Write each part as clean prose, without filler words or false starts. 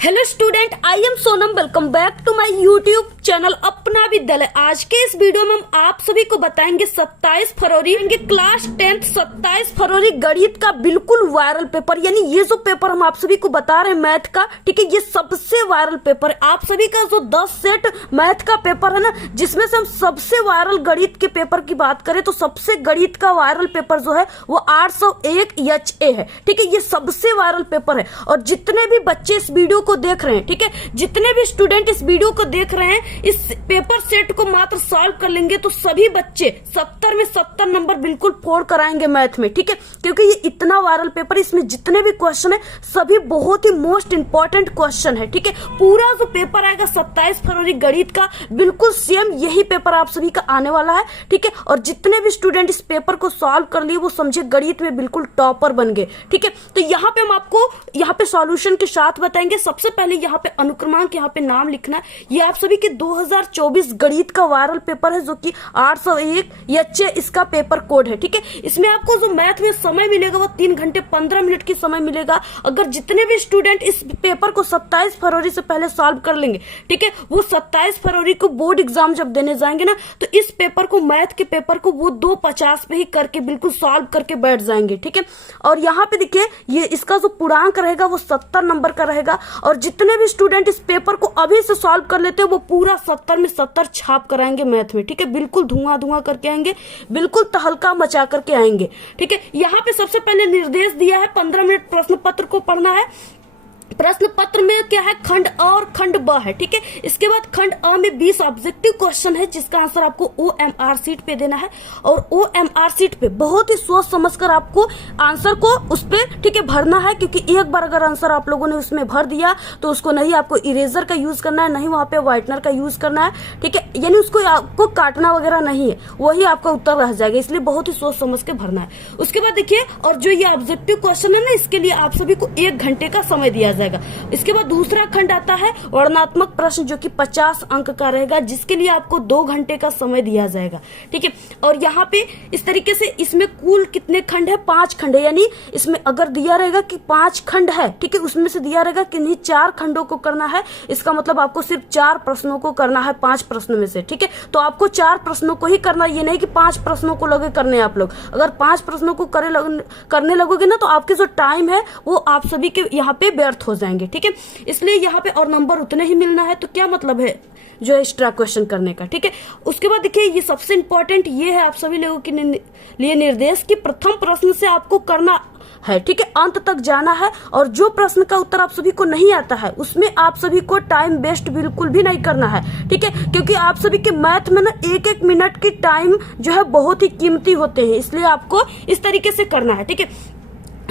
Hello student, I am Sonam. Welcome back to my YouTube channel Apna Vidyalaya. आज के इस video में हम आप सभी को बताएंगे 27 फरवरी क्लास 10th 27 फरवरी गणित का बिल्कुल वायरल पेपर, यानी ये जो पेपर हम आप सभी को बता रहे हैं मैथ का, ठीक है, ये सबसे वायरल पेपर है। आप सभी का जो 10 सेट मैथ का पेपर है ना, जिसमें से हम सबसे वायरल गणित के पेपर की बात करें तो सबसे गणित का वायरल पेपर जो है वो 801 HA है, ठीक है, ये सबसे वायरल पेपर है। और जितने भी बच्चे इस वीडियो को देख रहे हैं, ठीक है, जितने भी स्टूडेंट इस वीडियो को देख रहे हैं, इस पेपर सेट को मात्र सॉल्व कर लेंगे तो सभी बच्चे 70 में 70 नंबर बिल्कुल फोड़ कराएंगे मैथ में, ठीक है, क्योंकि ये इतना वायरल पेपर, इसमें जितने भी क्वेश्चन है सभी बहुत ही मोस्ट इंपॉर्टेंट क्वेश्चन है, ठीक है। पूरा जो पेपर आएगा 27 फरवरी गणित का बिल्कुल सेम यही पेपर आप सभी का आने वाला है, ठीक है। और जितने भी स्टूडेंट इस पेपर को सॉल्व कर लिए वो समझे गणित में बिल्कुल टॉपर बन गए, ठीक है। तो यहाँ पे हम आपको यहाँ पे सॉल्यूशन के साथ बताएंगे। सबसे पहले यहाँ पे अनुक्रमांक, यहाँ पे नाम लिखना है। ये आप सभी के 2024 गणित का वायरल पेपर है जो कि 801 HA इसका पेपर कोड है, ठीक है। इसमें आपको जो मैथ में समय मिलेगा वो 3 घंटे 15 मिनट की समय मिलेगा। अगर जितने भी स्टूडेंट इस पेपर को 27 फरवरी से पहले सॉल्व कर लेंगे, ठीक है, वो 27 फरवरी को बोर्ड एग्जाम जब देने जाएंगे ना तो इस पेपर को, मैथ के पेपर को, वो 250 पे ही करके बिल्कुल सॉल्व करके बैठ जाएंगे, ठीक है। और यहाँ पे देखिए ये इसका जो पूर्णांक रहेगा वो 70 नंबर का रहेगा। और जितने भी स्टूडेंट इस पेपर को अभी से सॉल्व कर लेते हैं वो पूरा 70 में 70 छाप कराएंगे मैथ में, ठीक है, बिल्कुल धुआं धुआं करके आएंगे, बिल्कुल तहलका मचा करके आएंगे, ठीक है। यहाँ पे सबसे पहले निर्देश दिया है 15 मिनट प्रश्न पत्र को पढ़ना है। प्रश्न पत्र में क्या है, खंड अ और खंड ब है, ठीक है। इसके बाद खंड अ में 20 ऑब्जेक्टिव क्वेश्चन है जिसका आंसर आपको OMR शीट पे देना है। और OMR शीट पे बहुत ही सोच समझकर आपको आंसर को उस पे, ठीक है, भरना है, क्योंकि एक बार अगर आंसर आप लोगों ने उसमें भर दिया तो उसको नहीं आपको इरेजर का यूज करना है, नहीं वहां पे व्हाइटनर का यूज करना है, ठीक है, यानी उसको आपको काटना वगैरह नहीं है, वही आपका उत्तर रह जाएगा, इसलिए बहुत ही सोच समझ के भरना है। उसके बाद देखिए, और जो ये ऑब्जेक्टिव क्वेश्चन है ना, इसके लिए आप सभी को 1 घंटे का समय दिया जाएगा। इसके बाद दूसरा खंड आता है वर्णनात्मक प्रश्न जो कि 50 अंक का रहेगा, जिसके लिए आपको 2 घंटे का समय दिया जाएगा, ठीक है। और यहाँ पे इस तरीके से इसमें कुल कितने खंड है, 5 खंड है, यानी इसमें अगर दिया रहेगा कि 5 खंड है, ठीक है, उसमें से दिया रहेगा कि नहीं 4 खंडों को करना है, इसका मतलब आपको सिर्फ 4 प्रश्नों को करना है 5 प्रश्नों में से, ठीक है। तो आपको 4 प्रश्नों को ही करना, ये नहीं कि 5 प्रश्नों को लगे करने आप लोग। अगर 5 प्रश्नों को करने लगोगे ना तो आपके जो टाइम है वो आप सभी के यहाँ पे व्यर्थ हो जाएंगे, ठीक है। इसलिए यहाँ पे और नंबर उतने ही मिलना है, तो क्या मतलब है जो एक्स्ट्रा क्वेश्चन करने का, ठीक है। उसके बाद देखिए ये सबसे इंपॉर्टेंट ये है आप सभी लोगों के लिए निर्देश कि प्रथम प्रश्न से आपको करना है, ठीक है, अंत तक जाना है। और जो प्रश्न का उत्तर आप सभी को नहीं आता है उसमें आप सभी को टाइम वेस्ट बिल्कुल भी नहीं करना है, ठीक है, क्योंकि आप सभी के मैथ में ना 1-1 मिनट की टाइम जो है बहुत ही कीमती होते हैं, इसलिए आपको इस तरीके से करना है, ठीक है।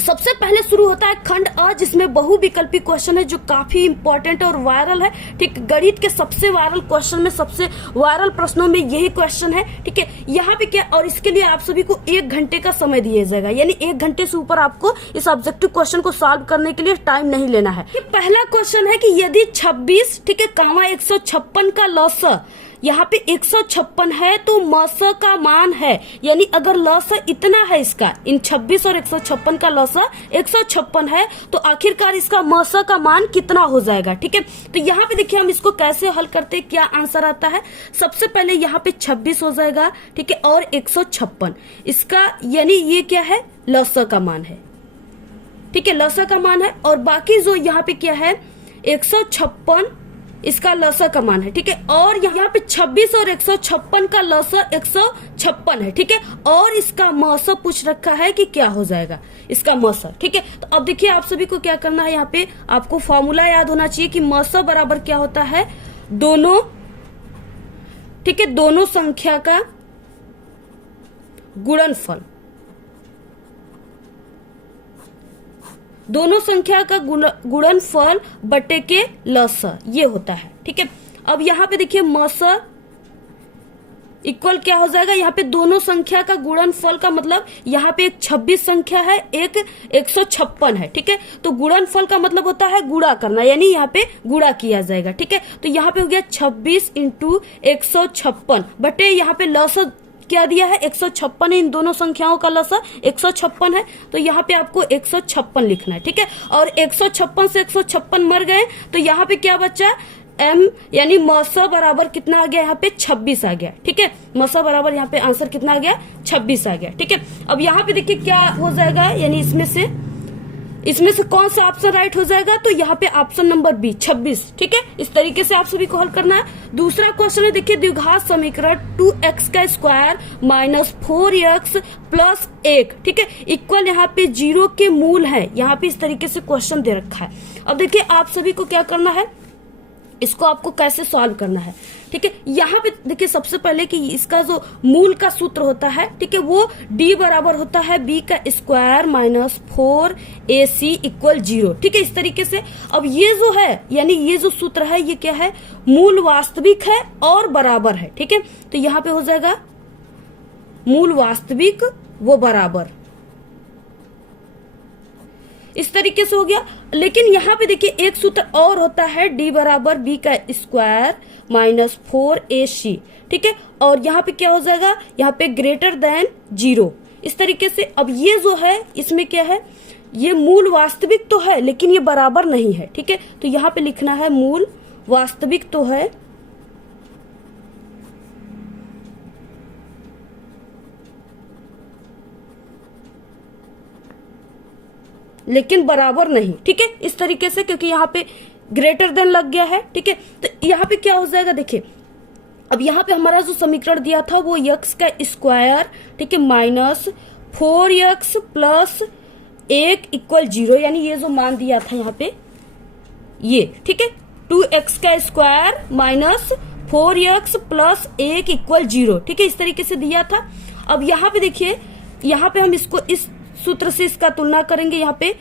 सबसे पहले शुरू होता है खंड अ, जिसमें बहुविकल्पी क्वेश्चन है जो काफी इंपॉर्टेंट और वायरल है, ठीक। गणित के सबसे वायरल क्वेश्चन में, सबसे वायरल प्रश्नों में यही क्वेश्चन है, ठीक है। यहाँ पे क्या, और इसके लिए आप सभी को 1 घंटे का समय दिया जाएगा, यानी 1 घंटे से ऊपर आपको इस ऑब्जेक्टिव क्वेश्चन को सॉल्व करने के लिए टाइम नहीं लेना है। पहला क्वेश्चन है कि यदि 26, ठीक है, कामा 156 का लॉस यहाँ पे 156 है तो मस का मान है, यानी अगर लॉस इतना है इसका, इन 26 और 156 का लॉस 156 है तो आखिरकार इसका मस का मान कितना हो जाएगा, ठीक है। तो यहाँ पे देखिए हम इसको कैसे हल करते हैं, क्या आंसर आता है। सबसे पहले यहाँ पे 26 हो जाएगा, ठीक है, और 156 इसका, यानी ये क्या है, लॉस का मान है, ठीक है, लॉस का मान है। और बाकी जो यहाँ पे क्या है 156 इसका लसा का मान है, ठीक है। और यहाँ पे 26 और 156 का लसा 156 है, ठीक है। और इसका मौसा पूछ रखा है कि क्या हो जाएगा इसका मौसा, ठीक है। तो अब देखिए आप सभी को क्या करना है, यहाँ पे आपको फॉर्मूला याद होना चाहिए कि मौसा बराबर क्या होता है, दोनों, ठीक है, दोनों संख्या का गुणनफल, दोनों संख्या का गुणनफल बटे के लसा, ये होता है, ठीक है। अब यहाँ पे देखिए मसा इक्वल क्या हो जाएगा, यहाँ पे दोनों संख्या का गुणनफल का मतलब यहाँ पे एक 26 संख्या है, एक 156 है, ठीक है। तो गुणनफल का मतलब होता है गुणा करना, यानी यहाँ पे गुणा किया जाएगा, ठीक है। तो यहाँ पे हो गया 26 × 156 बटे यहाँ पे लॉस क्या दिया है, 156 है, इन दोनों संख्याओं का लसा 156 है, तो यहाँ पे आपको 156 लिखना है। ठीक है, और 156 से 156 मर गए तो यहाँ पे क्या बचा, m यानी मसा बराबर कितना आ गया, यहाँ पे 26 आ गया। ठीक है, मसा बराबर यहाँ पे आंसर कितना आ गया, 26 आ गया। ठीक है, अब यहाँ पे देखिए क्या हो जाएगा, यानी इसमें से कौन सा ऑप्शन राइट हो जाएगा, तो यहाँ पे ऑप्शन नंबर बी 26। ठीक है, इस तरीके से आप सभी को हल करना है। दूसरा क्वेश्चन है, देखिए द्विघात समीकरण 2x का स्क्वायर माइनस 4x प्लस 1, ठीक है, इक्वल यहाँ पे 0 के मूल है। यहाँ पे इस तरीके से क्वेश्चन दे रखा है। अब देखिए आप सभी को क्या करना है, इसको आपको कैसे सॉल्व करना है। ठीक है, यहाँ पे देखिए सबसे पहले कि इसका जो मूल का सूत्र होता है, ठीक है, वो d बराबर होता है b का स्क्वायर माइनस 4ac इक्वल 0। ठीक है, इस तरीके से अब ये जो है, यानी ये जो सूत्र है ये क्या है, मूल वास्तविक है और बराबर है। ठीक है, तो यहाँ पे हो जाएगा मूल वास्तविक वो बराबर, इस तरीके से हो गया। लेकिन यहाँ पे देखिए एक सूत्र और होता है, d बराबर b का स्क्वायर माइनस 4ac। ठीक है, और यहाँ पे क्या हो जाएगा, यहाँ पे ग्रेटर देन 0, इस तरीके से। अब ये जो है इसमें क्या है, ये मूल वास्तविक तो है लेकिन ये बराबर नहीं है। ठीक है, तो यहाँ पे लिखना है मूल वास्तविक तो है लेकिन बराबर नहीं। ठीक है, इस तरीके से, क्योंकि यहाँ पे ग्रेटर देन लग गया है। ठीक है, तो यहाँ पे क्या हो जाएगा, देखिए अब यहाँ पे हमारा जो समीकरण दिया था वो x का स्क्वायर, ठीक है, माइनस 4x प्लस 1 इक्वल 0, यानी ये जो मान दिया था यहाँ पे ये, ठीक है, 2x का square minus 4x plus 1 equal 0। ठीक है, इस तरीके से दिया था। अब यहाँ पे देखिए, यहाँ पे हम इसको इस सूत्र से इसका तुलना करेंगे। यहाँ पे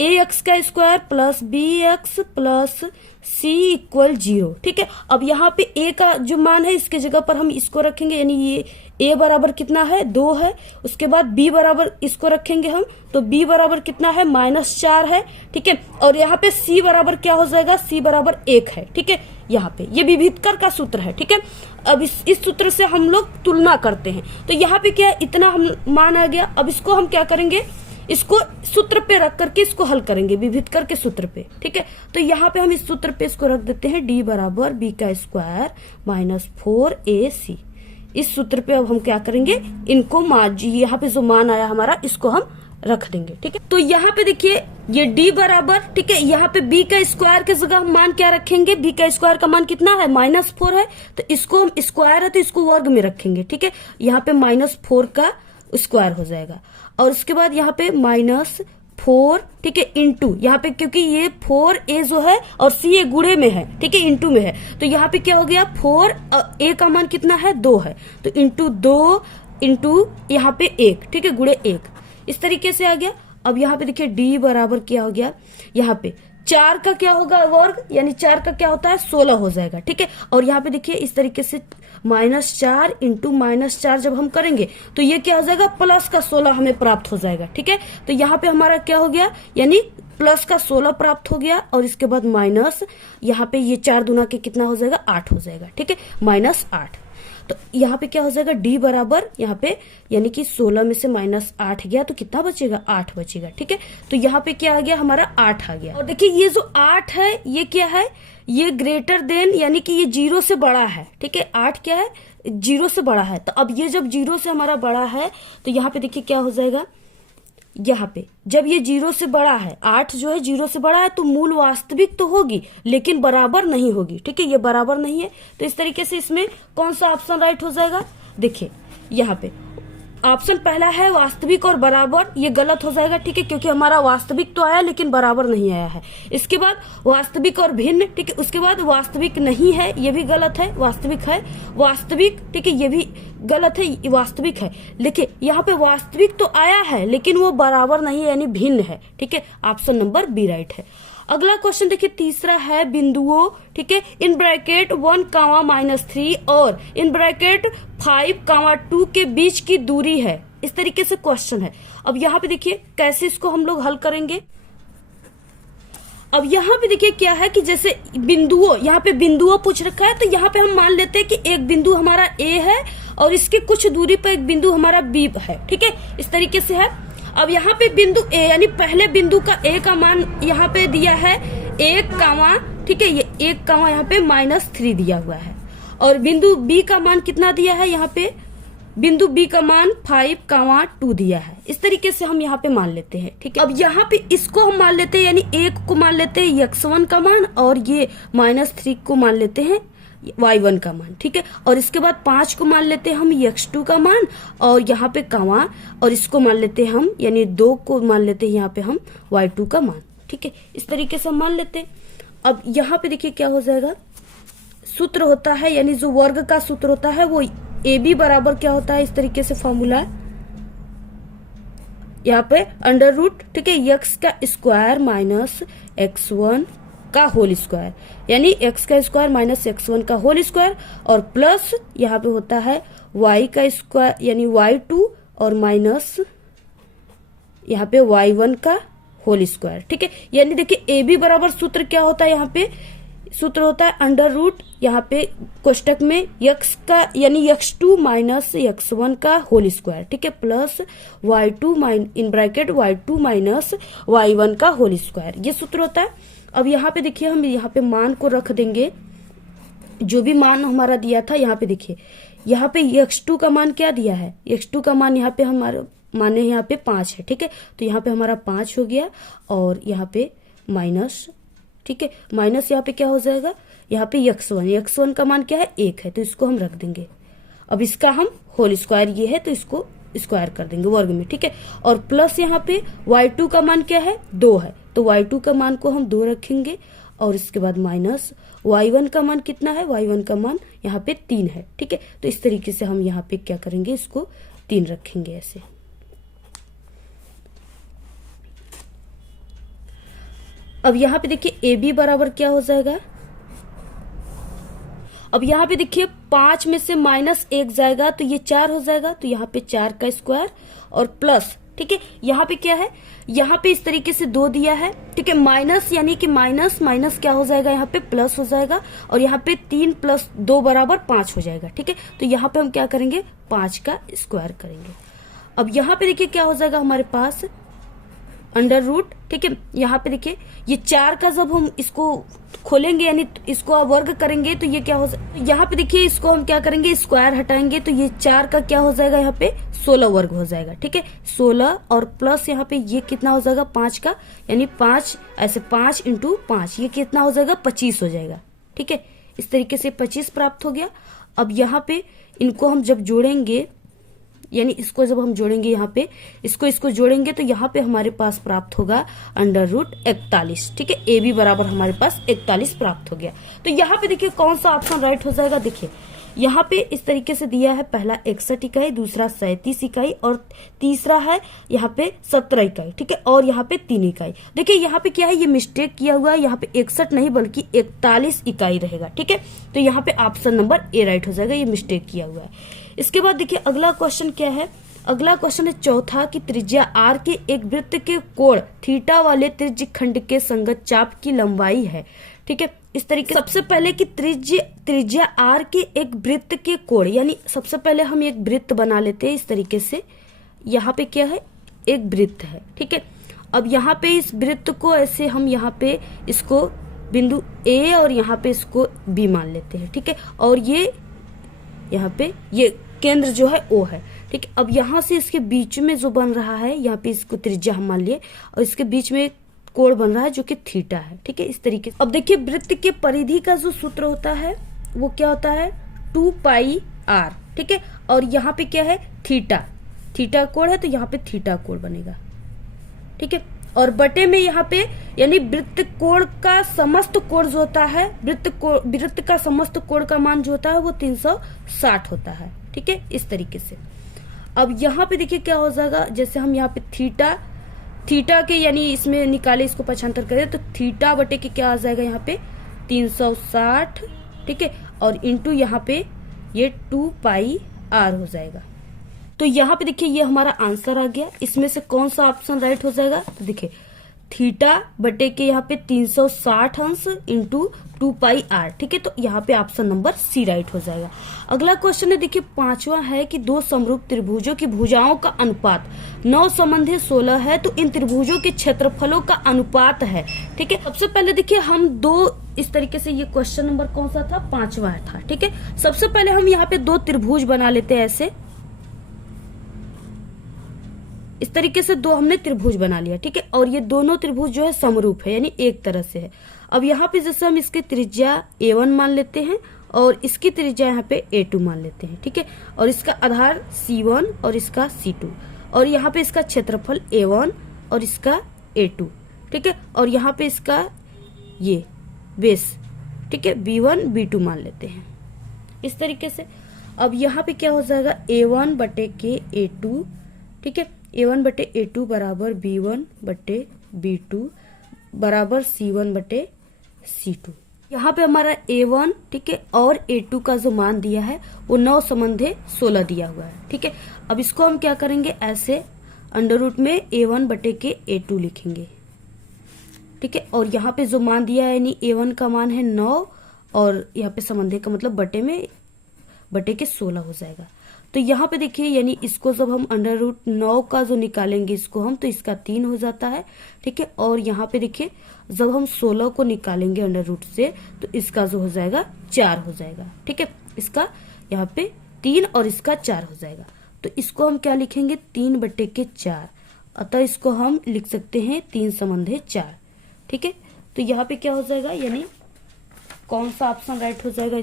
ax का square plus bx plus c equal 0। ठीक है, अब यहाँ पे a का जो मान है इसके जगह पर हम इसको रखेंगे, यानी ये a बराबर कितना है, 2 है। उसके बाद b बराबर इसको रखेंगे हम, तो b बराबर कितना है, -4 है। ठीक है, और यहाँ पे c बराबर क्या हो जाएगा, c बराबर 1 है। ठीक है, यहाँ पे ये विभीतकर का सूत्र है। ठीक है, अब इस सूत्र से हम लोग तुलना करते हैं, तो यहाँ पे क्या इतना हम मान आ गया। अब इसको हम क्या करेंगे, इसको सूत्र पे रख करके इसको हल करेंगे, विभीतकर के सूत्र पे। ठीक है, तो यहाँ पे हम इस सूत्र पे इसको रख देते हैं, d बराबर b का स्क्वायर माइनस 4ac। इस सूत्र पे अब हम क्या करेंगे, इनको यहाँ पे जो मान आया हमारा इसको हम रख देंगे। ठीक है, तो यहाँ पे देखिए ये d बराबर, ठीक है, यहाँ पे b का स्क्वायर के जगह हम मान क्या रखेंगे, b का स्क्वायर का मान कितना है, -4 है, तो इसको हम स्क्वायर है तो इसको वर्ग में रखेंगे। ठीक है, यहाँ पे -4 का स्क्वायर हो जाएगा, और उसके बाद यहाँ पे -4, ठीक है, इंटू यहाँ पे, क्योंकि ये 4a जो है और c ये गुणे में है, ठीक है, इंटू में है, तो यहाँ पे क्या हो गया, 4a का मान कितना है, 2 है, तो इंटू 2 इंटू यहाँ पे 1, ठीक है, गुणे 1, इस तरीके से आ गया। अब यहाँ पे देखिए d बराबर क्या हो गया, यहाँ पे 4 का क्या होगा वर्ग, यानी 4 का क्या होता है, 16 हो जाएगा। ठीक है, और यहाँ पे देखिए इस तरीके से -4 इंटू -4 जब हम करेंगे तो ये क्या हो जाएगा, प्लस का 16 हमें प्राप्त हो जाएगा। ठीक है, तो यहाँ पे हमारा क्या हो गया, यानी प्लस का 16 प्राप्त हो गया, और इसके बाद माइनस यहाँ पे ये 4 दूना के कितना हो जाएगा, 8 हो जाएगा। ठीक है, -8, तो यहाँ पे क्या हो जाएगा, d बराबर यहाँ पे यानी कि 16 में से -8 गया तो कितना बचेगा, 8 बचेगा। ठीक है, तो यहाँ पे क्या आ गया, हमारा 8 आ गया। और देखिए ये जो 8 है ये क्या है, ये ग्रेटर देन, यानी कि ये 0 से बड़ा है। ठीक है, 8 क्या है, 0 से बड़ा है, तो अब ये जब 0 से हमारा बड़ा है तो यहाँ पे देखिए क्या हो जाएगा, यहाँ पे जब ये 0 से बड़ा है, 8 जो है 0 से बड़ा है, तो मूल वास्तविक तो होगी लेकिन बराबर नहीं होगी। ठीक है, ये बराबर नहीं है, तो इस तरीके से इसमें कौन सा ऑप्शन राइट हो जाएगा, देखिए यहाँ पे ऑप्शन पहला है वास्तविक और बराबर, ये गलत हो जाएगा। ठीक है, क्योंकि हमारा वास्तविक तो आया लेकिन बराबर नहीं आया है। इसके बाद वास्तविक और भिन्न, ठीक है, उसके बाद वास्तविक नहीं है, ये भी गलत है, वास्तविक है, वास्तविक, ठीक है, ये भी गलत है, वास्तविक है, लेकिन यहाँ पे वास्तविक तो आया है लेकिन वो बराबर नहीं है, यानी भिन्न है। ठीक है, ऑप्शन नंबर बी राइट है। अगला क्वेश्चन देखिए, तीसरा है बिंदुओं, ठीक है, इन ब्रैकेट 1, -3 और इन ब्रैकेट 5, 2 के बीच की दूरी है। इस तरीके से क्वेश्चन है। अब यहाँ पे देखिए कैसे इसको हम लोग हल करेंगे। अब यहाँ पे देखिए क्या है कि जैसे बिंदुओं, यहाँ पे बिंदुओं पूछ रखा है, तो यहाँ पे हम मान लेते हैं कि एक बिंदु हमारा ए है और इसके कुछ दूरी पर एक बिंदु हमारा बी है। ठीक है, इस तरीके से है। अब यहाँ पे बिंदु ए यानी पहले बिंदु का ए का मान यहाँ पे दिया है 1, ठीक है, ये 1, यहाँ पे -3 दिया हुआ है। और बिंदु बी का मान कितना दिया है, यहाँ पे बिंदु बी का मान 5, 2 दिया है। इस तरीके से हम यहाँ पे मान लेते हैं। ठीक है, अब यहाँ पे इसको हम मान लेते हैं, यानी 1 को मान लेते हैं x1 का मान और ये -3 को मान लेते हैं y1 का मान। ठीक है, और इसके बाद 5 को मान लेते हैं हम x2 का मान और यहाँ पे कामा, और इसको मान लेते हैं हम, यानी 2 को मान लेते हैं यहाँ पे हम y2 का मान। ठीक है, इस तरीके से हम मान लेते हैं। अब यहाँ पे देखिए क्या हो जाएगा, सूत्र होता है यानी जो वर्ग का सूत्र होता है वो ए बी बराबर क्या होता है, इस तरीके से फॉर्मूला है यहाँ पे √, ठीक है, x का स्क्वायर माइनस x1 का होल स्क्वायर, यानी x का स्क्वायर माइनस x1 का होल स्क्वायर, और प्लस यहाँ पे होता है y का स्क्वायर यानी y2 और माइनस यहाँ पे y1 का होल स्क्वायर। ठीक है, यानी देखिए ए बी बराबर सूत्र क्या होता है, यहाँ पे सूत्र होता है √, यहाँ पे कोष्टक में x का यानी x2 माइनस x1 का होल स्क्वायर, ठीक है, plus y2 in bracket y2 minus y1 का होल स्क्वायर, ये सूत्र होता है। अब यहाँ पे देखिए हम यहाँ पे मान को रख देंगे, जो भी मान हमारा दिया था यहाँ पे देखिए, यहाँ पे x2 का मान क्या दिया है, x2 का मान यहाँ पे हमारा माने यहाँ पे 5 है। ठीक है, तो यहाँ पे हमारा 5 हो गया और यहाँ पे माइनस, ठीक है, माइनस यहाँ पे क्या हो जाएगा, यहाँ पे x1 का मान क्या है 1 है, तो इसको हम रख देंगे। अब इसका हम होल स्क्वायर ये है तो इसको स्क्वायर कर देंगे वर्ग में। ठीक है, और प्लस यहाँ पे y2 का मान क्या है 2 है, तो y2 का मान को हम 2 रखेंगे और इसके बाद माइनस y1 का मान कितना है, y1 का मान यहाँ पे 3 है। ठीक है, तो इस तरीके से हम यहाँ पे क्या करेंगे, इसको 3 रखेंगे ऐसे। अब यहाँ पे देखिए ए बी बराबर क्या हो जाएगा, अब यहाँ पे देखिए 5 में से -1 जाएगा तो ये 4 हो जाएगा, तो यहाँ पे 4 का स्क्वायर और प्लस, ठीक है, यहाँ पे क्या है, यहाँ पे इस तरीके से 2 दिया है। ठीक है, माइनस यानी कि माइनस माइनस क्या हो जाएगा, यहाँ पे प्लस हो जाएगा और यहाँ पे 3 + 2 बराबर 5 हो जाएगा। ठीक है, तो यहाँ पे हम क्या करेंगे 5 का स्क्वायर करेंगे। अब यहाँ पे देखिए क्या हो जाएगा हमारे पास √, ठीक है, यहाँ पे देखिए ये 4 का जब हम इसको खोलेंगे यानी इसको आप वर्ग करेंगे तो ये क्या हो जाएगा, यहाँ पे देखिए इसको हम क्या करेंगे स्क्वायर हटाएंगे तो ये 4 का क्या हो जाएगा, यहाँ पे 16 वर्ग हो जाएगा। ठीक है, 16 और प्लस यहाँ पे ये कितना हो जाएगा 5 का, यानी 5 ऐसे 5 × 5 ये कितना हो जाएगा 25 हो जाएगा। ठीक है, इस तरीके से 25 प्राप्त हो गया। अब यहाँ पे इनको हम जब जोड़ेंगे, यानी इसको जब हम जोड़ेंगे यहाँ पे इसको जोड़ेंगे तो यहाँ पे हमारे पास प्राप्त होगा √41। ठीक है, ए बी बराबर हमारे पास 41 प्राप्त हो गया। तो यहाँ पे देखिए कौन सा ऑप्शन राइट हो जाएगा, देखिए यहाँ पे इस तरीके से दिया है, पहला 61 इकाई, दूसरा 37 इकाई और तीसरा है यहाँ पे 17 इकाई। ठीक है, और यहाँ पे 3 इकाई। देखिए यहाँ पे क्या है, ये मिस्टेक किया हुआ है, यहाँ पे 61 नहीं बल्कि 41 इकाई रहेगा। ठीक है, तो यहाँ पे ऑप्शन नंबर ए राइट हो जाएगा, ये मिस्टेक किया हुआ है। इसके बाद देखिए अगला क्वेश्चन क्या है, अगला क्वेश्चन है चौथा कि त्रिज्या r के एक वृत्त के कोण थीटा वाले त्रिज्य खंड के संगत चाप की लंबाई है। ठीक है, इस तरीके सबसे पहले कि त्रिज्या r के एक वृत्त के कोण, यानी सबसे पहले हम एक वृत्त बना लेते हैं इस तरीके से। यहाँ पे क्या है, एक वृत्त है। ठीक है, अब यहाँ पे इस वृत्त को ऐसे हम यहाँ पे इसको बिंदु ए और यहाँ पे इसको बी मान लेते हैं। ठीक है, और ये यहाँ पे ये केंद्र जो है ओ है। ठीक है, अब यहाँ से इसके बीच में जो बन रहा है, यहाँ पे इसको त्रिज्या हम मान लिए और इसके बीच में कोण बन रहा है जो कि थीटा है। ठीक है, इस तरीके से। अब देखिए वृत्त के परिधि का जो सूत्र होता है वो क्या होता है 2πr। ठीक है, और यहाँ पे क्या है थीटा कोण है तो यहाँ पे थीटा कोण बनेगा। ठीक है, और बटे में यहाँ पे यानी वृत्त कोण का समस्त कोण जो होता है, वृत्त का समस्त कोण का मान जो होता है वो 360 होता है। ठीक है, इस तरीके से। अब यहाँ पे देखिए क्या हो जाएगा, जैसे हम यहाँ पे थीटा के यानी इसमें निकाले, इसको पक्षांतर करें तो थीटा बटे के क्या आ जाएगा यहाँ पे 360। ठीक है, और इंटू यहाँ पे ये 2πr हो जाएगा। तो यहाँ पे देखिए ये हमारा आंसर आ गया। इसमें से कौन सा ऑप्शन राइट हो जाएगा, तो देखिए थीटा बटे के यहाँ पे 360 अंश इंटू 2πr। ठीक है, तो यहाँ पे ऑप्शन नंबर सी राइट हो जाएगा। अगला क्वेश्चन है, देखिए पांचवा है कि दो समरूप त्रिभुजों की भुजाओं का अनुपात 9 संबंधी 16 है, तो इन त्रिभुजों के क्षेत्रफलों का अनुपात है। ठीक है, सबसे पहले देखिए हम दो इस तरीके से, ये क्वेश्चन नंबर कौन सा था, पांचवा था। ठीक है, सबसे पहले हम यहाँ पे दो त्रिभुज बना लेते हैं ऐसे, इस तरीके से दो हमने त्रिभुज बना लिया। ठीक है, और ये दोनों त्रिभुज जो है समरूप है, यानी एक तरह से है। अब यहाँ पे जैसे हम इसकी त्रिज्या a1 मान लेते हैं और इसकी त्रिज्या यहाँ पे a2 मान लेते हैं। ठीक है, और इसका आधार c1 और इसका c2, और यहाँ पे इसका क्षेत्रफल a1 और इसका a2। ठीक है, और यहाँ पे इसका ये बेस, ठीक है, b1 b2 मान लेते हैं इस तरीके से। अब यहाँ पे क्या हो जाएगा, a1 बटे के a2। ठीक है, a1 बटे a2 बराबर b1 बटे b2 बराबर c1 बटे c2। यहाँ पे हमारा a1, ठीक है, और a2 का जो मान दिया है वो 9 संबंधे 16 दिया हुआ है। ठीक है, अब इसको हम क्या करेंगे, ऐसे अंडर रूट में a1 बटे के a2 लिखेंगे। ठीक है, और यहाँ पे जो मान दिया है, यानी a1 का मान है 9 और यहाँ पे संबंधे का मतलब बटे के 16 हो जाएगा। तो यहाँ पे देखिए, यानी इसको जब हम अंडर रूट 9 का जो निकालेंगे इसको हम, तो इसका 3 हो जाता है। ठीक है, और यहाँ पे देखिए जब हम 16 को निकालेंगे अंडर रूट से, तो इसका जो हो जाएगा 4 हो जाएगा। ठीक है, इसका यहाँ पे 3 और इसका 4 हो जाएगा। तो इसको हम क्या लिखेंगे, 3 बटे के 4, अतः इसको हम लिख सकते हैं 3 संबंधे 4। ठीक है, तो यहाँ पे क्या हो जाएगा, यानी कौन सा ऑप्शन राइट हो जाएगा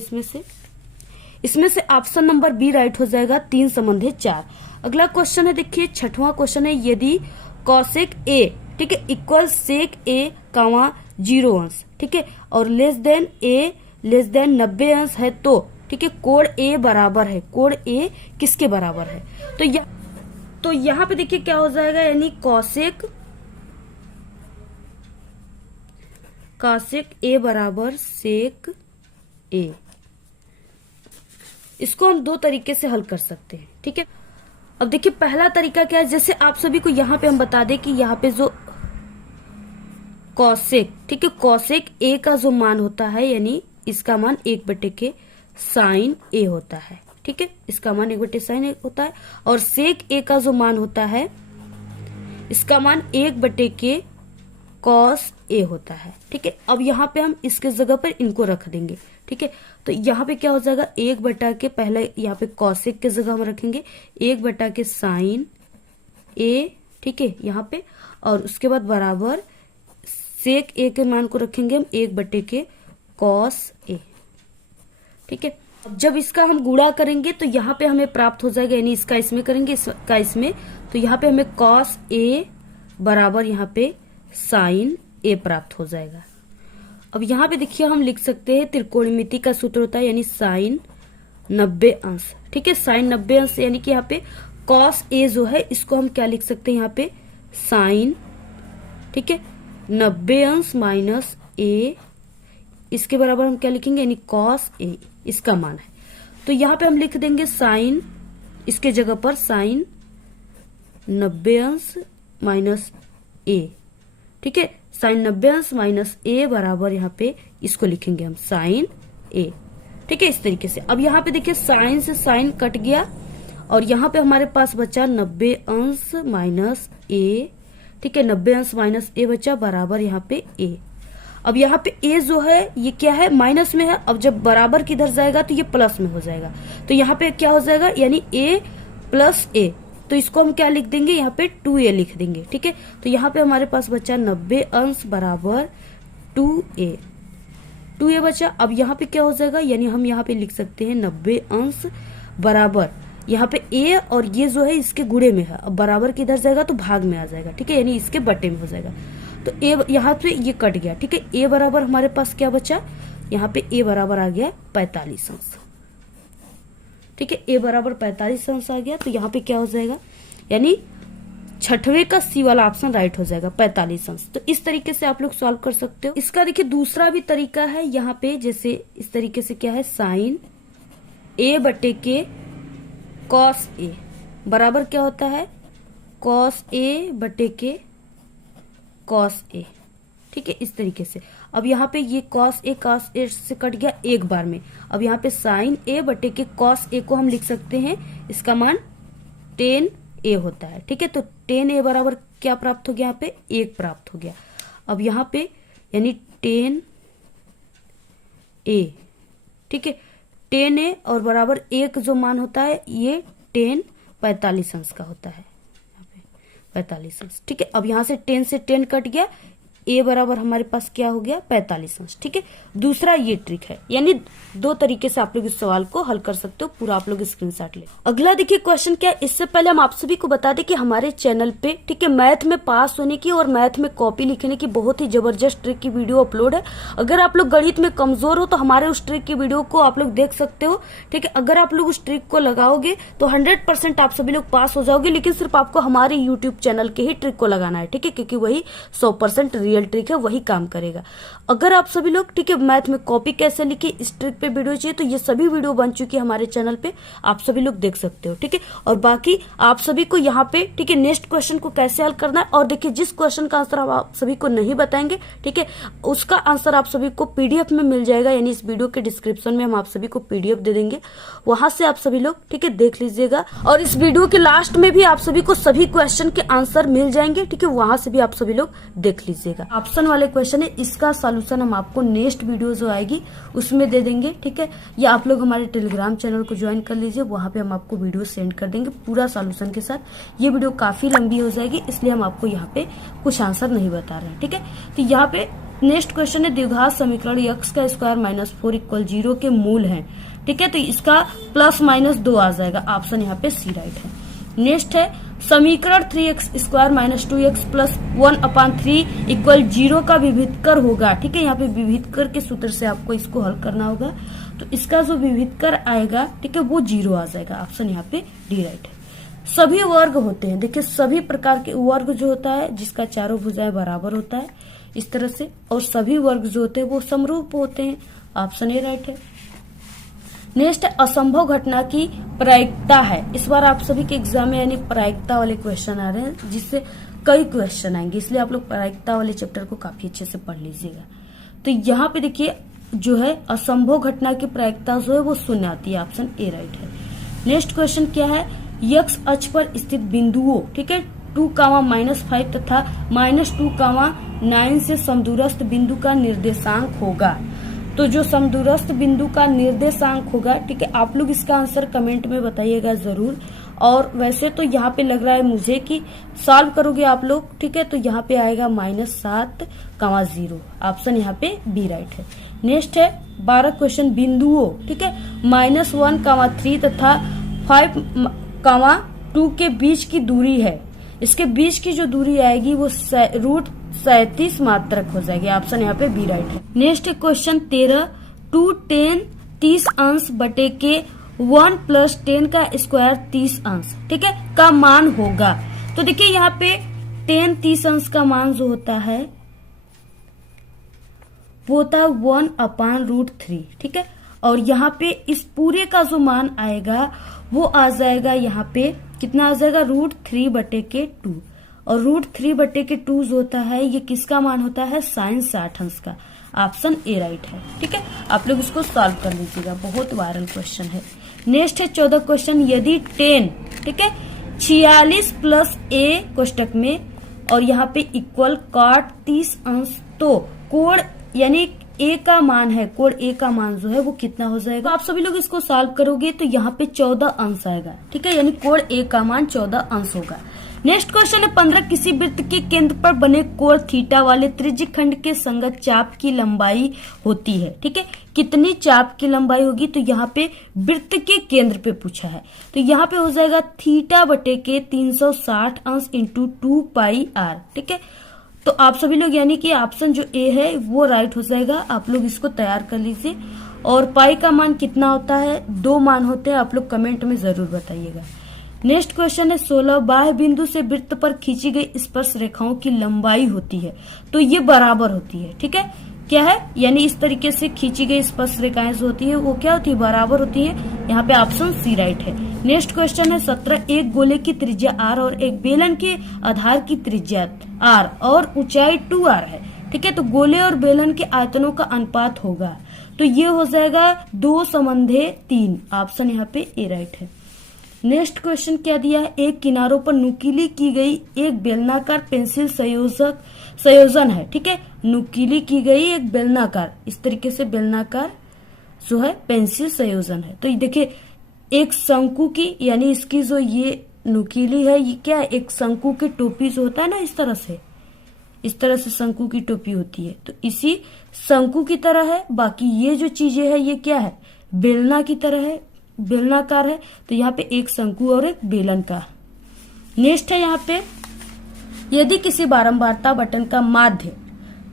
इसमें से ऑप्शन नंबर बी राइट हो जाएगा, 3 संबंधे 4। अगला क्वेश्चन है, देखिए छठवां क्वेश्चन है, यदि कॉसेक ए, ठीक है, इक्वल सेक ए कामा 0 अंश, ठीक है, और लेस देन 90 अंश है, ठीक है, कोण ए बराबर है, कोण ए किसके बराबर है, तो यहाँ पे देखिए क्या हो जाएगा, यानी कॉसेक ए बराबर सेक ए। इसको हम दो तरीके से हल कर सकते हैं। ठीक है, अब देखिए पहला तरीका क्या है, जैसे आप सभी को यहाँ पे हम बता दें कि यहाँ पे जो कॉसेक, ठीक है, कॉसेक ए का जो मान होता है, यानी इसका मान 1 बटे के साइन ए होता है। ठीक है, इसका मान 1 बटे साइन ए होता है, और सेक ए का जो मान होता है, इसका मान 1 बटे के कॉस ए होता है। ठीक है, अब यहाँ पे हम इसके जगह पर इनको रख देंगे। ठीक है, तो यहाँ पे क्या हो जाएगा, 1 बटा के, पहले यहाँ पे कॉसेक के जगह हम रखेंगे 1 बटा के साइन ए। ठीक है, यहाँ पे, और उसके बाद बराबर सेक ए के मान को रखेंगे हम 1 बटे के कॉस ए। ठीक है, अब जब इसका हम गुणा करेंगे तो यहाँ पे हमें प्राप्त हो जाएगा, यानी इसका इसमें करेंगे, इसका इसमें, तो यहाँ पे हमें कॉस ए बराबर यहाँ पे साइन ए प्राप्त हो जाएगा। अब यहाँ पे देखिए हम लिख सकते हैं, त्रिकोणमिति का सूत्र होता है, यानी साइन 90 अंश। ठीक है, साइन 90 अंश, यानी कि यहाँ पे कॉस ए जो है इसको हम क्या लिख सकते हैं, यहाँ पे साइन, ठीक है, 90 अंश माइनस ए, इसके बराबर हम क्या लिखेंगे, यानी कॉस ए, इसका मान है। तो यहाँ पे हम लिख देंगे साइन, इसके जगह पर साइन 90 अंश माइनस ए। ठीक है, साइन 90 अंश माइनस ए बराबर यहाँ पे इसको लिखेंगे हम साइन ए। ठीक है, इस तरीके से। अब यहाँ पे देखिए साइन से साइन कट गया, और यहाँ पे हमारे पास बचा 90 अंश माइनस ए। ठीक है, 90 अंश माइनस ए बचा बराबर यहाँ पे ए। अब यहाँ पे ए जो है ये क्या है, माइनस में है, अब जब बराबर किधर जाएगा तो ये प्लस में हो जाएगा, तो यहाँ पे क्या हो जाएगा, यानी ए प्लस ए, तो इसको हम क्या लिख देंगे, यहाँ पे 2a लिख देंगे। ठीक है, तो यहाँ पे हमारे पास बचा 90 अंश बराबर 2a बचा। अब यहाँ पे क्या हो जाएगा, यानी हम यहाँ पे लिख सकते हैं 90 अंश बराबर यहाँ पे a, और ये जो है इसके गुणे में है, अब बराबर किधर जाएगा तो भाग में आ जाएगा। ठीक है, यानी इसके बटे में हो जाएगा, तो a यहाँ पे ये कट गया। ठीक है, a बराबर हमारे पास क्या बचा, यहाँ पे a बराबर आ गया 45 अंश। ठीक है, a बराबर 45 अंश आ गया, तो यहाँ पे क्या हो जाएगा, यानी छठवें का सी वाला ऑप्शन राइट हो जाएगा, 45 अंश। तो इस तरीके से आप लोग सॉल्व कर सकते हो। इसका देखिए दूसरा भी तरीका है, यहाँ पे जैसे इस तरीके से क्या है, साइन ए बटे के कॉस ए बराबर क्या होता है, कॉस ए बटे के कॉस ए, ठीक है, इस तरीके से। अब यहाँ पे ये कॉस ए से कट गया एक बार में। अब यहाँ पे साइन ए बटे के कॉस ए को हम लिख सकते हैं, इसका मान टेन ए होता है, ठीक है। तो टेन ए बराबर क्या प्राप्त हो गया, यहाँ पे 1 प्राप्त हो गया। अब यहाँ पे यानी टेन ए, ठीक है, टेन ए और बराबर 1 जो मान होता है ये टेन 45 अंश का होता है, 45 अंश, ठीक है। अब यहां से 10 से 10 कट गया, ए बराबर हमारे पास क्या हो गया 45 अंश, ठीक है। दूसरा ये ट्रिक है, यानी 2 तरीके से आप लोग इस सवाल को हल कर सकते हो। पूरा आप लोग स्क्रीनशॉट ले। अगला देखिए क्वेश्चन क्या है। इससे पहले हम आप सभी को बता दें कि हमारे चैनल पे, ठीक है, मैथ में पास होने की और मैथ में कॉपी लिखने की बहुत ही जबरदस्त ट्रिक की वीडियो अपलोड है। अगर आप लोग गणित में कमजोर हो तो हमारे उस ट्रिक की वीडियो को आप लोग देख सकते हो, ठीक है। अगर आप लोग उस ट्रिक को लगाओगे तो 100% आप सभी लोग पास हो जाओगे, लेकिन सिर्फ आपको हमारे यूट्यूब चैनल के ही ट्रिक को लगाना है, ठीक है, क्योंकि वही 100% रियल ट्रिक है, वही काम करेगा। अगर आप सभी लोग, ठीक है, मैथ में कॉपी कैसे लिखे इस ट्रिक पे वीडियो चाहिए तो ये सभी वीडियो बन चुकी है हमारे चैनल पे, आप सभी लोग देख सकते हो, ठीक है। और बाकी आप सभी को यहाँ पे, ठीक है, नेक्स्ट क्वेश्चन को कैसे हल करना है, और देखिए जिस क्वेश्चन का आंसर आप सभी को नहीं बताएंगे, ठीक है, उसका आंसर आप सभी को पीडीएफ में मिल जाएगा, यानी इस वीडियो के डिस्क्रिप्शन में हम आप सभी को पीडीएफ दे देंगे, वहां से आप सभी लोग, ठीक है, देख लीजिएगा। और इस वीडियो के लास्ट में भी आप सभी को सभी क्वेश्चन के आंसर मिल जाएंगे, ठीक है, वहां से भी आप सभी लोग देख लीजिएगा। ऑप्शन वाले क्वेश्चन है, इसका सॉल्यूशन हम आपको नेक्स्ट वीडियो जो आएगी उसमें दे देंगे, ठीक है। या आप लोग हमारे टेलीग्राम चैनल को ज्वाइन कर लीजिए, वहां पे हम आपको वीडियो सेंड कर देंगे पूरा सॉल्यूशन के साथ। ये वीडियो काफी लंबी हो जाएगी, इसलिए हम आपको यहाँ पे कुछ आंसर नहीं बता रहे हैं, ठीक है। तो यहाँ पे नेक्स्ट क्वेश्चन है, द्विघात समीकरण x का स्क्वायर माइनस 4 = 0 के मूल है, ठीक है। तो इसका प्लस माइनस 2 आ जाएगा, ऑप्शन यहाँ पे सी राइट है। नेक्स्ट है, समीकरण 3x² माइनस 2x प्लस 1/3 = 0 का विभेदकर होगा, ठीक है। यहाँ पे विभेदकर के सूत्र से आपको इसको हल करना होगा, तो इसका जो विभेदकर आएगा, ठीक है, वो 0 आ जाएगा, ऑप्शन यहाँ पे डी राइट है। सभी वर्ग होते हैं, देखिए सभी प्रकार के वर्ग जो होता है जिसका चारों भुजाएं बराबर होता है इस तरह से, और सभी वर्ग जो होते हैं वो समरूप होते हैं, ऑप्शन ए राइट है। नेक्स्ट असंभव घटना की प्रायिकता है, इस बार आप सभी के एग्जाम में यानी प्रायिकता वाले क्वेश्चन आ रहे हैं, जिससे कई क्वेश्चन आएंगे, इसलिए आप लोग प्रायिकता वाले चैप्टर को काफी अच्छे से पढ़ लीजिएगा। तो यहाँ पे देखिए जो है असंभव घटना की प्रायिकता जो है वो 0 आती है, ऑप्शन ए राइट है। नेक्स्ट क्वेश्चन क्या है, x अक्ष पर स्थित बिंदुओं, ठीक है, 2, -5 तथा -2, 9 से समदूरस्थ बिंदु का निर्देशांक होगा। तो जो समदूरस्थ बिंदु का निर्देशांक होगा, ठीक है, आप लोग इसका आंसर कमेंट में बताइएगा जरूर। और वैसे तो यहाँ पे लग रहा है मुझे कि सॉल्व करोगे आप लोग, ठीक है, तो यहाँ पे आएगा -7, 0, ऑप्शन यहाँ पे बी राइट है। नेक्स्ट है 12 क्वेश्चन, बिंदुओं, ठीक है, -1, 3 तथा 5, 2 के बीच की दूरी है, इसके बीच की जो दूरी आएगी वो √37 मात्रक हो जाएगी, ऑप्शन यहाँ पे बी राइट है। नेक्स्ट क्वेश्चन 13, 2 10 30 अंश बटे के 1 + 10 का स्क्वायर 30 अंश, ठीक है, का मान होगा। तो देखिए यहाँ पे 10 30 अंश का मान जो होता है वो होता है 1/√3, ठीक है। और यहाँ पे इस पूरे का जो मान आएगा वो आ जाएगा, यहाँ पे कितना आ जाएगा √3 बटे के 2, और √3 बटे के 2 जो होता है ये किसका मान होता है, sin 60 अंश का, ऑप्शन ए राइट है, ठीक है। आप लोग इसको सॉल्व कर लीजिएगा, बहुत वायरल क्वेश्चन है। नेक्स्ट है 14 क्वेश्चन, यदि 10, ठीक है, 46 + a कोष्टक में और यहाँ पे इक्वल cot 30 अंश, तो कोण यानी ए का मान है, कोण ए का मान जो है वो कितना हो जाएगा। आप सभी लोग इसको सॉल्व करोगे तो यहाँ पे 14 अंश आएगा, ठीक है, यानी कोण ए का मान 14 अंश होगा। नेक्स्ट क्वेश्चन है 15, किसी वृत्त के केंद्र पर बने कोण थीटा वाले त्रिज्यखंड के संगत चाप की लंबाई होती है, ठीक है, कितनी चाप की लंबाई होगी। तो यहाँ पे वृत्त के केंद्र पे पूछा है, तो यहाँ पे हो जाएगा थीटा बटे के 360 अंश × 2πr, ठीक है। तो आप सभी लोग यानी कि ऑप्शन जो ए है वो राइट हो जाएगा, आप लोग इसको तैयार कर लीजिए। और पाई का मान कितना होता है, 2 मान होते हैं, आप लोग कमेंट में जरूर बताइएगा। नेक्स्ट क्वेश्चन है 16, बाह्य बिंदु से वृत्त पर खींची गई स्पर्श रेखाओं की लंबाई होती है, तो ये बराबर होती है, ठीक है, क्या है, यानी इस तरीके से खींची गई स्पर्श रेखाएं जो होती है वो क्या होती है, बराबर होती है, यहाँ पे ऑप्शन सी राइट है। नेक्स्ट क्वेश्चन है 17, एक गोले की त्रिज्या r और एक बेलन के आधार की त्रिज्या r और ऊंचाई 2r है, ठीक है। तो गोले और बेलन के आयतनों का अनुपात होगा, तो ये हो जाएगा 2/3। ऑप्शन यहाँ पे ए राइट है। नेक्स्ट क्वेश्चन क्या दिया है, एक किनारों पर नुकीली की गई एक बेलनाकार पेंसिल संयोजन है, ठीक है। नुकीली की गई एक बेलनाकार, इस तरीके से बेलनाकार जो है पेंसिल संयोजन है। तो ये देखिए एक शंकु की, यानी इसकी जो ये नुकीली है, ये क्या है, एक शंकु की टोपी जो होता है ना, इस तरह से शंकु की टोपी होती है, तो इसी शंकु की तरह है। बाकी ये जो चीजें है ये क्या है, बेलना की तरह है, बेलनाकार है। तो यहाँ पे एक शंकु और एक बेलन का। नेक्स्ट है यहाँ पे, यदि किसी बारंबारता बटन का माध्य,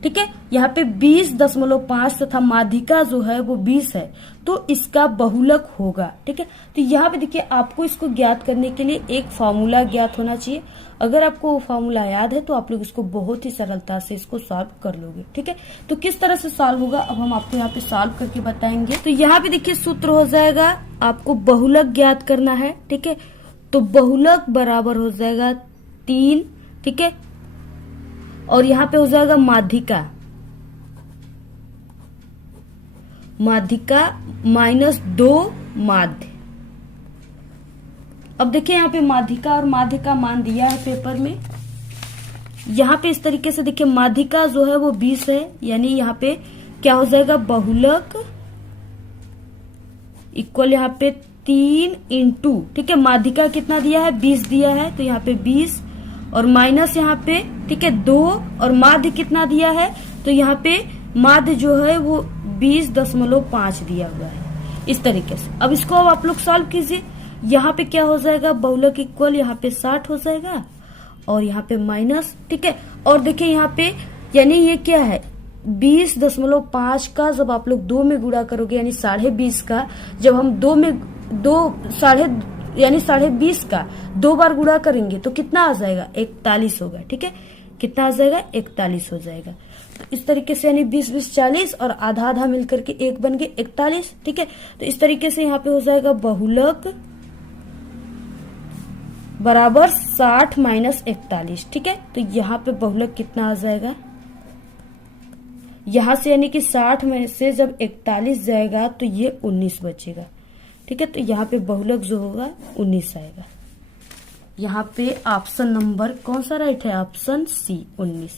ठीक है, यहाँ पे 20.5 तथा माध्यिका जो है वो 20 है, तो इसका बहुलक होगा, ठीक है। तो यहाँ पे देखिए आपको इसको ज्ञात करने के लिए एक फॉर्मूला ज्ञात होना चाहिए। अगर आपको वो फॉर्मूला याद है तो आप लोग इसको बहुत ही सरलता से इसको सॉल्व कर लोगे, ठीक है। तो किस तरह से सॉल्व होगा अब हम आपको यहाँ पे सॉल्व करके बताएंगे। तो यहाँ पे देखिए सूत्र हो जाएगा, आपको बहुलक ज्ञात करना है, ठीक है। तो बहुलक बराबर हो जाएगा 3, ठीक है, और यहाँ पे हो जाएगा माध्यिका -2 माध्य। अब देखिए यहाँ पे माध्यिका और माध्य का मान दिया है पेपर में। यहाँ पे इस तरीके से देखिए माध्यिका जो है वो 20 है, यानी यहाँ पे क्या हो जाएगा, बहुलक इक्वल यहाँ पे 3 × ठीक है, माध्यिका कितना दिया है, 20 दिया है, तो यहाँ पे 20 और माइनस यहाँ पे, ठीक है, 2 और माध्य कितना दिया है, तो यहाँ पे माध्य जो है वो 20.5 दिया हुआ है, इस तरीके से। अब इसको अब आप लोग सॉल्व कीजिए। यहाँ पे क्या हो जाएगा, बहुलक इक्वल यहाँ पे 60 हो जाएगा और यहाँ पे माइनस, ठीक है। और देखिए यहाँ पे यानी ये क्या है, 20.5 का जब आप लोग 2 में गुणा करोगे, यानी 20.5 का जब हम 2 में 20.5 का 2 बार गुणा करेंगे तो कितना आ जाएगा, 41 होगा, ठीक है। कितना आ जाएगा, 41 हो जाएगा। तो इस तरीके से यानी 20 40 और आधा आधा मिलकर के 1 बन गए 41, ठीक है। तो इस तरीके से यहाँ पे हो जाएगा बहुलक बराबर 60 - 41, ठीक है। तो यहाँ पे बहुलक कितना आ जाएगा, यहां से यानी कि 60 में से जब 41 जाएगा तो ये 19 बचेगा, ठीक है। तो यहाँ पे बहुलक जो होगा 19 आएगा। यहाँ पे ऑप्शन नंबर कौन सा राइट है, ऑप्शन सी 19।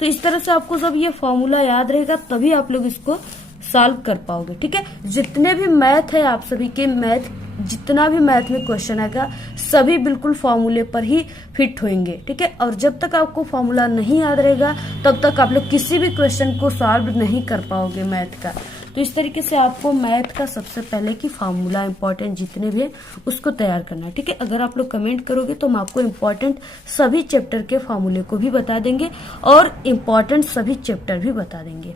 तो इस तरह से आपको जब ये फॉर्मूला याद रहेगा तभी आप लोग इसको सॉल्व कर पाओगे, ठीक है। जितने भी मैथ है, आप सभी के मैथ, जितना भी मैथ में क्वेश्चन आएगा सभी बिल्कुल फॉर्मूले पर ही फिट होंगे, ठीक है। और जब तक आपको फॉर्मूला नहीं याद रहेगा तब तक आप लोग किसी भी क्वेश्चन को सॉल्व नहीं कर पाओगे मैथ का। तो इस तरीके से आपको मैथ का सबसे पहले की फॉर्मूला इंपॉर्टेंट जितने भी है उसको तैयार करना है, ठीक है। अगर आप लोग कमेंट करोगे तो हम आपको इम्पोर्टेंट सभी चैप्टर के फॉर्मूले को भी बता देंगे और इम्पोर्टेंट सभी चैप्टर भी बता देंगे।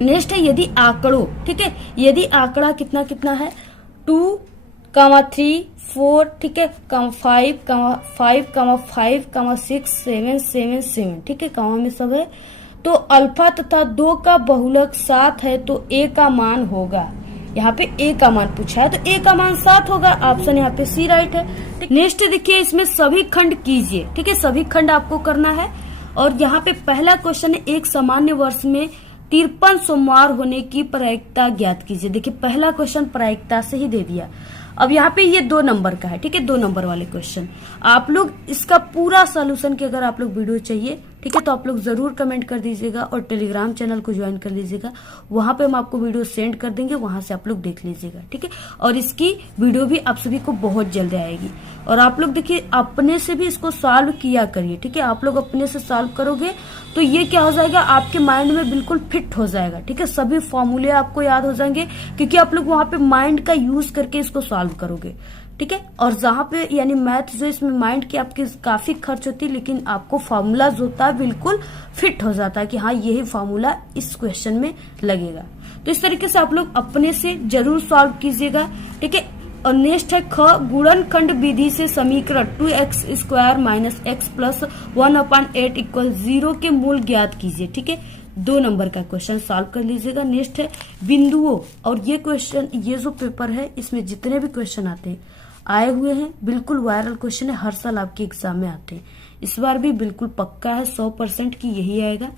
नेक्स्ट है यदि आंकड़ों, ठीक है, यदि आंकड़ा कितना कितना है 2, 3, 4, ठीक है, 5, 5, 6, 7, 7, 7, ठीक है, कामा में सब है। तो अल्फा तथा 2 का बहुलक 7 है तो a का मान होगा, यहाँ पे a का मान पूछा है तो a का मान 7 होगा। ऑप्शन यहाँ पे सी राइट है। नेक्स्ट देखिए इसमें सभी खंड कीजिए, ठीक है, सभी खंड आपको करना है। और यहाँ पे पहला क्वेश्चन है, एक सामान्य वर्ष में 53 सोमवार होने की प्रायिकता ज्ञात कीजिए। देखिए पहला क्वेश्चन प्रायिकता से ही दे दिया। अब यहाँ पे ये 2 नंबर का है, ठीक है, 2 नंबर वाले क्वेश्चन। आप लोग इसका पूरा सॉल्यूशन की अगर आप लोग वीडियो चाहिए, ठीक है, तो आप लोग जरूर कमेंट कर दीजिएगा और टेलीग्राम चैनल को ज्वाइन कर लीजिएगा। वहां पे हम आपको वीडियो सेंड कर देंगे, वहां से आप लोग देख लीजिएगा, ठीक है। और इसकी वीडियो भी आप सभी को बहुत जल्द आएगी। और आप लोग देखिए अपने से भी इसको सॉल्व किया करिए, ठीक है। आप लोग अपने से सॉल्व करोगे तो ये क्या हो जाएगा, आपके माइंड में बिल्कुल फिट हो जाएगा, ठीक है। सभी फॉर्मूले आपको याद हो जाएंगे क्योंकि आप लोग वहां पे माइंड का यूज करके इसको सॉल्व करोगे, ठीक है। और जहां पे यानी मैथ जो इसमें माइंड की आपकी काफी खर्च होती है, लेकिन आपको फॉर्मूला जो होता है बिल्कुल फिट हो जाता है कि हाँ यही फॉर्मूला इस क्वेश्चन में लगेगा। तो इस तरीके से आप लोग अपने से जरूर सॉल्व कीजिएगा, ठीक है। और नेक्स्ट है ख, गुणनखंड विधि से समीकरण 2x² - x + 1/8 = 0 के मूल ज्ञात कीजिए, ठीक है। 2 नंबर का क्वेश्चन सॉल्व कर लीजिएगा। नेक्स्ट है बिंदुओं, और ये क्वेश्चन, ये जो पेपर है इसमें जितने भी क्वेश्चन आते हैं आए हुए हैं, बिल्कुल वायरल क्वेश्चन है, हर साल आपके एग्जाम में आते हैं। इस बार भी बिल्कुल पक्का है 100% की यही आएगा।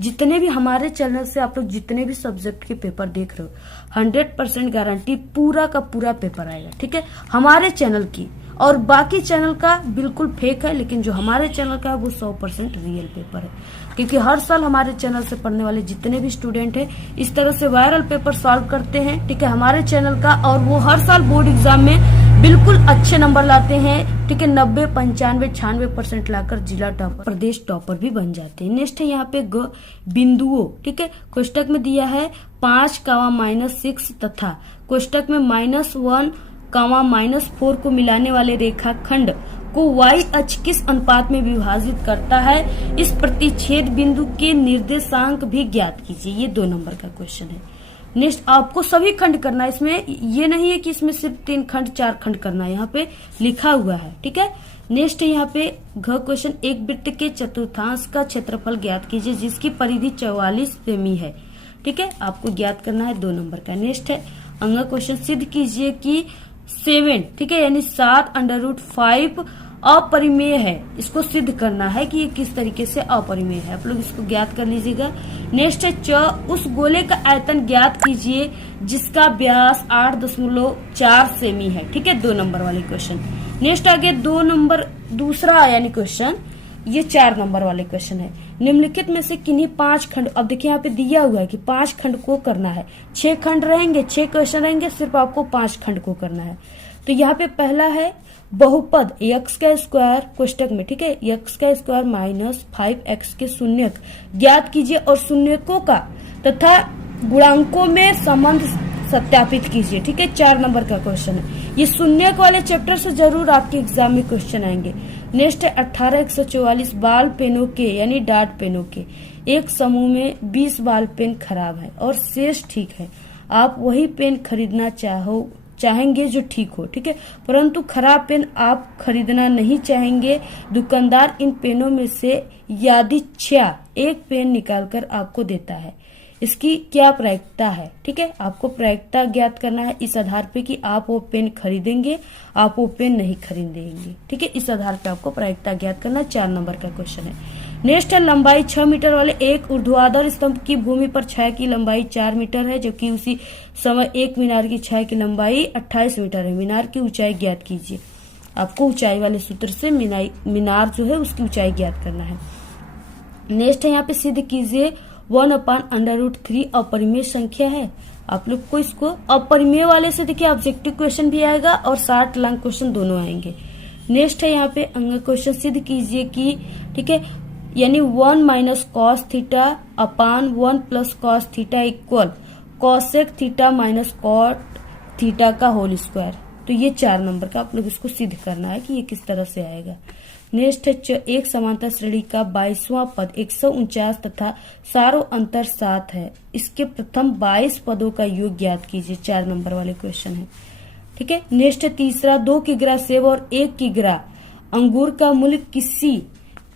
जितने भी हमारे चैनल से आप लोग जितने भी सब्जेक्ट के पेपर देख रहे हो 100% गारंटी पूरा का पूरा पेपर आएगा, ठीक है, हमारे चैनल की। और बाकी चैनल का बिल्कुल फेक है, लेकिन जो हमारे चैनल का है वो 100% रियल पेपर है, क्योंकि हर साल हमारे चैनल से पढ़ने वाले जितने भी स्टूडेंट हैं इस तरह से वायरल पेपर सॉल्व करते हैं, ठीक है, हमारे चैनल का। और वो हर साल बोर्ड एग्जाम में बिल्कुल अच्छे नंबर लाते हैं, ठीक है, 90, 95, 96% लाकर जिला टॉपर, प्रदेश टॉपर भी बन जाते हैं। नेक्स्ट है यहाँ पे बिंदुओं, ठीक है, कोष्टक में दिया है 5, -6 तथा कोष्टक में -1, -4 को मिलाने वाले रेखाखंड को y अक्ष किस अनुपात में विभाजित करता है, इस प्रतिच्छेद बिंदु के निर्देशांक भी ज्ञात कीजिए। ये 2 नंबर का क्वेश्चन है। नेक्स्ट आपको सभी खंड करना है, इसमें ये नहीं है कि इसमें सिर्फ 3 खंड 4 खंड करना है, यहाँ पे लिखा हुआ है, ठीक है। नेक्स्ट यहाँ पे क्वेश्चन, एक वृत्त के चतुर्थांश का क्षेत्रफल ज्ञात कीजिए जिसकी परिधि 44 सेमी है, ठीक है, आपको ज्ञात करना है 2 नंबर का। नेक्स्ट है क्वेश्चन, सिद्ध कीजिए कि 7, ठीक है, यानी 7/5 अपरिमेय है। इसको सिद्ध करना है कि ये किस तरीके से अपरिमेय है, आप लोग इसको ज्ञात कर लीजिएगा। नेक्स्ट है उस गोले का आयतन ज्ञात कीजिए जिसका व्यास 8.4 सेमी है, ठीक है, 2 नंबर वाले क्वेश्चन। नेक्स्ट आगे 2 नंबर दूसरा यानी क्वेश्चन, ये 4 नंबर वाले क्वेश्चन है। निम्नलिखित में से किन्हीं 5 खंड, अब देखिए यहाँ पे दिया हुआ है कि 5 खंड को करना है, 6 खंड रहेंगे, 6 क्वेश्चन रहेंगे, सिर्फ आपको 5 खंड को करना है। तो यहाँ पे पहला है बहुपद x का स्क्वायर कोष्टक में, ठीक है, x का स्क्वायर -5x के शून्यक ज्ञात कीजिए और शून्यकों का तथा गुणांकों में संबंध सत्यापित कीजिए, ठीक है, 4 नंबर का क्वेश्चन है। ये शून्यक वाले चैप्टर से जरूर आपके एग्जाम में क्वेश्चन आएंगे। नेक्स्ट है 18/144 बाल पेनों के यानी डार्ट पेनों के एक समूह में 20 बाल पेन खराब है और शेष ठीक है। आप वही पेन खरीदना चाहेंगे जो ठीक हो, ठीक है, परंतु खराब पेन आप खरीदना नहीं चाहेंगे। दुकानदार इन पेनों में से यादृच्छया एक पेन निकालकर आपको देता है, इसकी क्या प्रायिकता है, ठीक है, आपको प्रायिकता ज्ञात करना है इस आधार पे कि आप वो पेन खरीदेंगे, आप वो पेन नहीं खरीदेंगे, ठीक है, इस आधार पे आपको प्रायिकता ज्ञात करना। 4 नंबर का क्वेश्चन है। नेक्स्ट है लंबाई 6 मीटर वाले एक ऊर्ध्वाधर स्तंभ की भूमि पर छाया की लंबाई 4 मीटर है, जबकि उसी समय एक मीनार की छाया की लंबाई 28 मीटर है। मीनार की ऊंचाई ज्ञात कीजिए। आपको ऊंचाई वाले सूत्र से मीनार जो है उसकी ऊंचाई ज्ञात करना है। नेक्स्ट है यहाँ पे सिद्ध कीजिए 1/√3 अपरिमेय संख्या है। आप लोग को इसको अपरिमेय वाले से देखिए ऑब्जेक्टिव क्वेश्चन भी आएगा और 60 लॉन्ग क्वेश्चन दोनों आएंगे। नेक्स्ट है यहाँ पे अंग क्वेश्चन, सिद्ध कीजिए कि, ठीक है, यानी 1 - cos theta upon 1 + cos theta equal cosec theta - cot theta का होल स्क्वायर। तो ये 4 नंबर का आप लोग इसको सिद्ध करना है कि ये किस तरह से आएगा। नेक्स्ट है एक समांतर श्रेणी का 22वां पद 149 तथा सारों अंतर 7 है, इसके प्रथम 22 पदों का योग ज्ञात कीजिए। 4 नंबर वाले क्वेश्चन है, ठीक है। नेक्स्ट है तीसरा, 2 किग्रा सेब और 1 किग्रा अंगूर का मूल्य किसी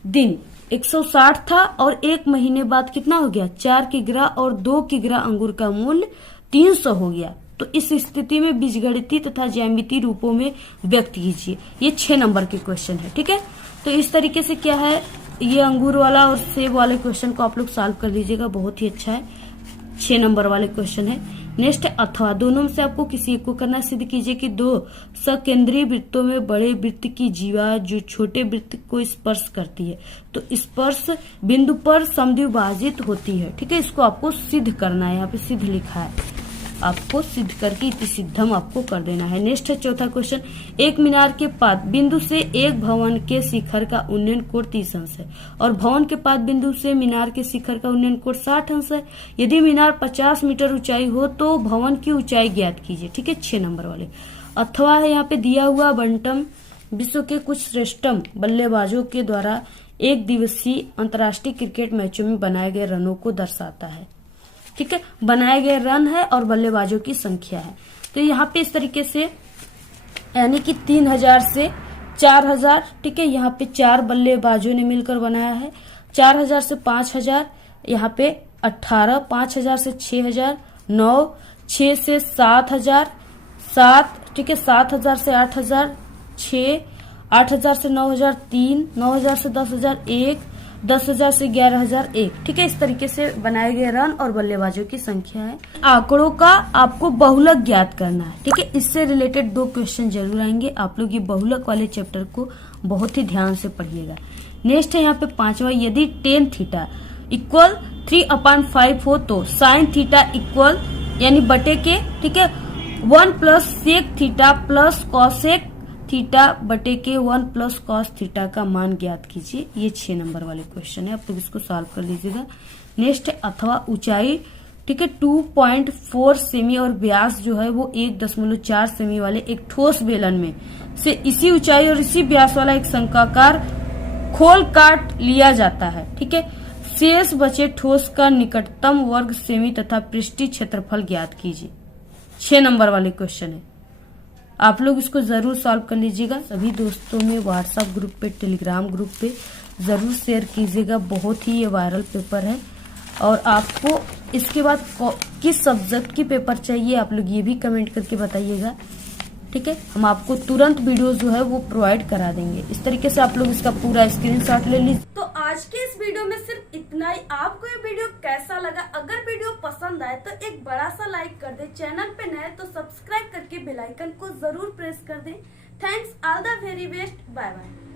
दिन 160 था और 1 महीने बाद कितना हो गया 4 किग्रा और 2 किग्रा अंगूर का मूल्य 300 हो गया। तो इस स्थिति में बीजगणितीय तथा ज्यामितीय रूपों में व्यक्त कीजिए। ये 6 नंबर के क्वेश्चन है, ठीक है। तो इस तरीके से क्या है, ये अंगूर वाला और सेब वाले क्वेश्चन को आप लोग सॉल्व कर लीजिएगा, बहुत ही अच्छा है। 6 नंबर वाले क्वेश्चन है। नेक्स्ट है अथवा, दोनों में से आपको किसी एक को करना। सिद्ध कीजिए कि 2 सकेंद्रीय वृत्तों में बड़े वृत्त की जीवा जो छोटे वृत्त को स्पर्श करती है तो स्पर्श बिंदु पर समद्विभाजित होती है, ठीक है, इसको आपको सिद्ध करना है। यहाँ पे सिद्ध लिखा है, आपको सिद्ध करके इति सिद्धम आपको कर देना है। नेक्स्ट है चौथा क्वेश्चन, एक मीनार के पाद बिंदु से एक भवन के शिखर का उन्नयन कोण 30 अंश है और भवन के पाद बिंदु से मीनार के शिखर का उन्नयन कोण 60 अंश है। यदि मीनार 50 मीटर ऊंचाई हो तो भवन की ऊंचाई ज्ञात कीजिए, ठीक है, 6 नंबर वाले। अथवा है यहाँ पे दिया हुआ बंटम विश्व के कुछ श्रेष्ठतम बल्लेबाजों के द्वारा एक दिवसीय अंतर्राष्ट्रीय क्रिकेट मैचों में बनाए गए रनों को दर्शाता है, ठीक है, बनाए गए रन है और बल्लेबाजों की संख्या है। तो यहाँ पे इस तरीके से यानी कि 3000 से 4000, ठीक है, यहाँ पे 4 बल्लेबाजों ने मिलकर बनाया है। 4000 से 5000, यहाँ पे 18, 5000 से 6000, 9, 6 से 7000, 7, ठीक है, 7000 से 8000, 6, 8,000 से 9,003, 9,000 से 10,001, 10,000 से 11,001। ठीक है, इस तरीके से बनाए गए रन और बल्लेबाजों की संख्या है। आंकड़ों का आपको बहुलक ज्ञात करना है। ठीक है, इससे रिलेटेड 2 क्वेश्चन जरूर आएंगे। आप लोग ये बहुलक वाले चैप्टर को बहुत ही ध्यान से पढ़िएगा। नेक्स्ट है यहाँ पे 5वां, यदि टेन थीटा इक्वल 3/5 हो तो साइन थीटा इक्वल यानी बटे के, ठीक है, 1 plus sec theta plus cosec theta बटे के 1 प्लस कॉस थीटा का मान ज्ञात कीजिए। ये 6 नंबर वाले क्वेश्चन है, आप लोग इसको सॉल्व कर लीजिएगा। नेक्स्ट है अथवा ऊंचाई, ठीक है, 2.4 सेमी और व्यास जो है वो 1.4 सेमी वाले एक ठोस बेलन में से इसी ऊंचाई और इसी व्यास वाला एक शंक्वाकार खोल काट लिया जाता है। ठीक है, शेष बचे ठोस का निकटतम वर्ग सेमी तथा पृष्ठीय क्षेत्रफल ज्ञात कीजिए। 6 नंबर वाले क्वेश्चन है, आप लोग इसको जरूर सॉल्व कर लीजिएगा। सभी दोस्तों में व्हाट्सएप ग्रुप पे, टेलीग्राम ग्रुप पे जरूर शेयर कीजिएगा। बहुत ही ये वायरल पेपर है। और आपको इसके बाद किस सब्जेक्ट की पेपर चाहिए आप लोग ये भी कमेंट करके बताइएगा। ठीक है, हम आपको तुरंत वीडियो जो है वो प्रोवाइड करा देंगे। इस तरीके से आप लोग इसका पूरा स्क्रीनशॉट ले लीजिए। तो आज के इस वीडियो में सिर्फ इतना ही। आपको ये वीडियो कैसा लगा? अगर वीडियो पसंद आए तो एक बड़ा सा लाइक कर दे। चैनल पे नए तो सब्सक्राइब करके बेल आइकन को जरूर प्रेस कर दें। Thanks, all the very best, bye bye.